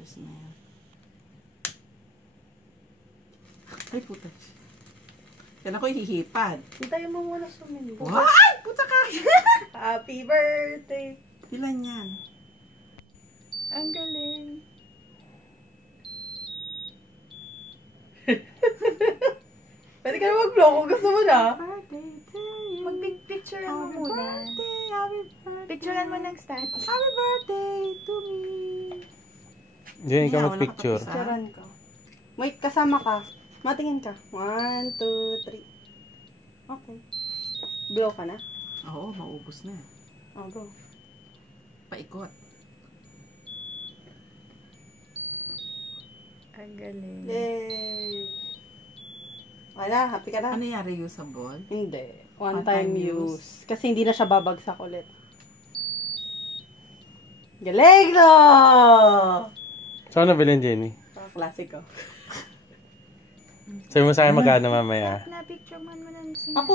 letters na yan. Ay, puta. Yan ako ihihipad. Hintayin mo muna sumindo. Ay! Puta ka! Happy birthday! Ilan yan? Ang galing. Pwede ka na mag-vlog kung gusto mo na. Birthday to you. Mag-picturean mo Happy muna. birthday, happy birthday. Picturean mo ng status. Happy birthday to me. Diyan ka Wala mag-picture. ka tapos, Picturean ko. Wait, kasama ka. Matingin ka. 1, 2, 3. Okay. Blow ka na? Oo, maubos na. Oh, go. Paikot. Ang galing. Yay! Wala, happy ka na? Ano yan? Reusable? Hindi. One One-time time use. Kasi hindi na siya babagsak ulit. Galing no! Saan nabilin, Jenny? Klasiko. Sabi mo sa akin magkano mamaya. Na picture man mo ng Ako